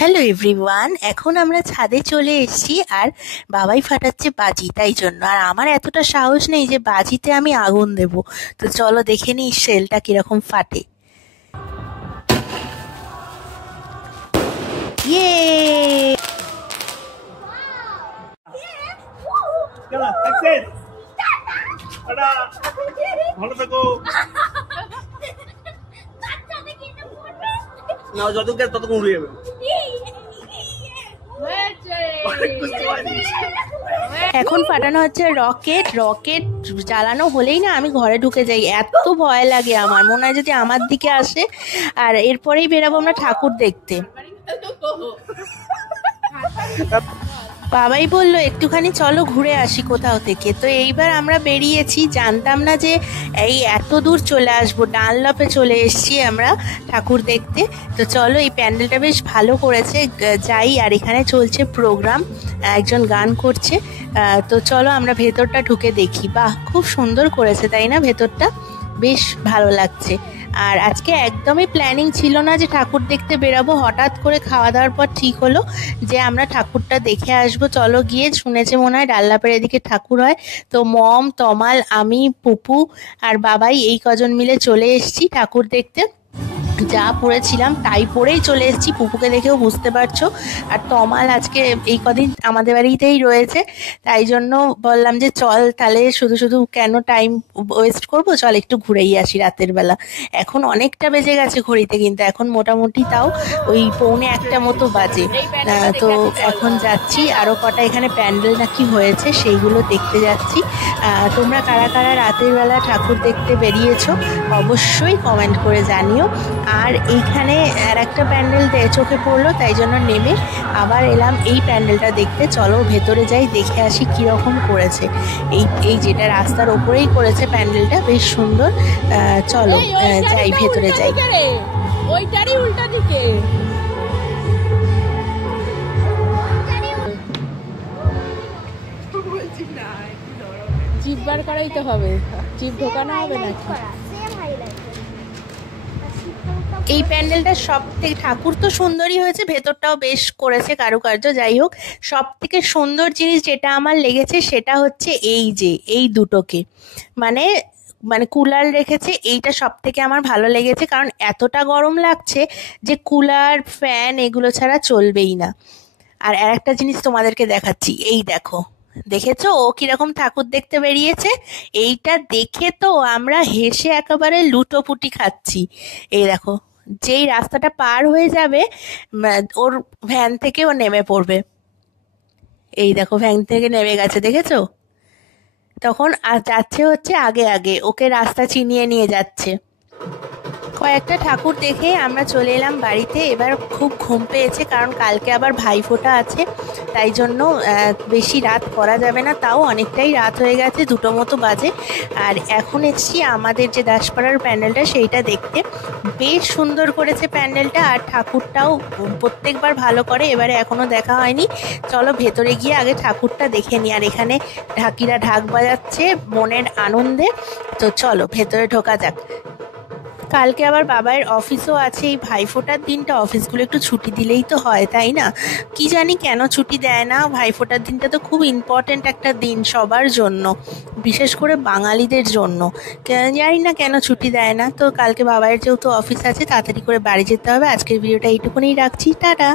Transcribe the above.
Hello everyone, এখন আমরা ছাদে চলে এসেছি আর বাবাই ফাটাচ্ছে বাজি, তাই জন্য। আর আমার এতটা সাহস নেই যে বাজিতে আমি আগুন দেব। তো চলো দেখে নিই শেলটা কিরকম ফাটে। ইয়ে ভালো থাকো। না যতক্ষণ ততক্ষণ উড়ে যাবে। এখন ফাটানো হচ্ছে রকেট। রকেট জ্বালানো হলেই না আমি ঘরে ঢুকে যাই, এত ভয় লাগে আমার। মনে হয় যদি আমার দিকে আসে। আর এরপরেই বেরাবো আমরা ঠাকুর দেখতে। বাবাই বললো একটুখানি চলো ঘুরে আসি কোথাও থেকে। তো এইবার আমরা বেরিয়েছি, জানতাম না যে এই এত দূর চলে আসবো। ডানলপে চলে এসেছি আমরা ঠাকুর দেখতে। তো চলো, এই প্যান্ডেলটা বেশ ভালো করেছে, যাই। আর এখানে চলছে প্রোগ্রাম, একজন গান করছে। তো চলো আমরা ভেতরটা ঢুকে দেখি। বাহ, খুব সুন্দর করেছে তাই না? ভেতরটা বেশ ভালো লাগছে। আর আজকে একদমই প্ল্যানিং ছিল না যে ঠাকুর দেখতে বেরাবো। হঠাৎ করে খাওয়া দাওয়ার পর ঠিক হলো যে আমরা ঠাকুরটা দেখে আসবো। চলো গিয়ে, শুনেছে মনে হয় ডাল্লাপের এদিকে ঠাকুর হয়। তো মম, তমাল, আমি, পুপু আর বাবাই এই কজন মিলে চলে এসেছি ঠাকুর দেখতে। যা পড়েছিলাম তাই পরেই চলে এসেছি, পুপুকে দেখেও বুঝতে পারছো। আর তমাল আজকে এই কদিন আমাদের বাড়িতেই রয়েছে, তাই জন্য বললাম যে চল তাহলে, শুধু শুধু কেন টাইম ওয়েস্ট করবো, চল একটু ঘুরেই আসি রাতের বেলা। এখন অনেকটা বেজে গেছে ঘড়িতে, কিন্তু এখন মোটামুটি তাও ওই 1:45 মতো বাজে। তো এখন যাচ্ছি, আরও কটা এখানে প্যান্ডেল নাকি হয়েছে সেইগুলো দেখতে যাচ্ছি। তোমরা কারা কারা রাতের বেলা ঠাকুর দেখতে বেরিয়েছো অবশ্যই কমেন্ট করে জানিও। আর এইখানে আর একটা প্যান্ডেল চোখে পড়লো, তাই জন্য নেমে আবার এলাম এই প্যান্ডেলটা দেখতে। চলো ভেতরে যাই, দেখে আসি কীরকম করেছে। এই যেটা রাস্তার ওপরেই করেছে প্যান্ডেলটা, বেশ সুন্দর। চলো যাই, ভেতরে যাই। ওইটারই উল্টা দিকে জিভ বার করাইতে হবে, জিভ ঢোকানো হবে নাকি? এই প্যান্ডেলটা সব থেকে, ঠাকুর তো সুন্দরই হয়েছে, ভেতরটাও বেশ করেছে কারুকার্য। যাই হোক, সব থেকে সুন্দর জিনিস যেটা আমার লেগেছে সেটা হচ্ছে এই যে এই দুটোকে, মানে মানে কুলার রেখেছে, এইটা সব থেকে আমার ভালো লেগেছে। কারণ এতটা গরম লাগছে যে কুলার, ফ্যান এগুলো ছাড়া চলবেই না। আর একটা জিনিস তোমাদেরকে দেখাচ্ছি, এই দেখো, দেখেছো ও কিরকম ঠাকুর দেখতে বেরিয়েছে? এইটা দেখে তো আমরা হেসে একেবারে লুটোপুটি খাচ্ছি। এই দেখো, যেই রাস্তাটা পার হয়ে যাবে ওর ভ্যান থেকে ও নেমে পড়বে। এই দেখো, ভ্যান থেকে নেমে গেছে, দেখেছো? তখন আর যাচ্ছে হচ্ছে আগে আগে, ওকে রাস্তা চিনিয়ে নিয়ে যাচ্ছে। কয়েকটা ঠাকুর দেখে আমরা চলে এলাম বাড়িতে। এবার খুব ঘুম পেয়েছে, কারণ কালকে আবার ভাইফোঁটা আছে, তাই জন্য বেশি রাত করা যাবে না। তাও অনেকটাই রাত হয়ে গেছে, 2টো মতো বাজে। আর এখন এসছি আমাদের যে দাসপাড়ার প্যান্ডেলটা সেইটা দেখতে। বেশ সুন্দর করেছে প্যান্ডেলটা, আর ঠাকুরটাও প্রত্যেকবার ভালো করে, এবারে এখনও দেখা হয়নি। চলো ভেতরে গিয়ে আগে ঠাকুরটা দেখে নিই। আর এখানে ঢাকিরা ঢাক বাজাচ্ছে মনের আনন্দে। তো চলো ভেতরে ঢোকা যাক। কালকে আবার বাবার অফিসও আছে। এই ভাইফোঁটার দিনটা অফিসগুলো একটু ছুটি দিলেই তো হয়, তাই না? কি জানি কেন ছুটি দেয় না। ভাইফোঁটার দিনটা তো খুব ইম্পর্ট্যান্ট একটা দিন সবার জন্য, বিশেষ করে বাঙালিদের জন্য। জানি না কেন ছুটি দেয় না। তো কালকে বাবার যেহেতু অফিস আছে, তাড়াতাড়ি করে বাড়ি যেতে হবে। আজকের ভিডিওটা এইটুকুনি রাখছি, টাটা।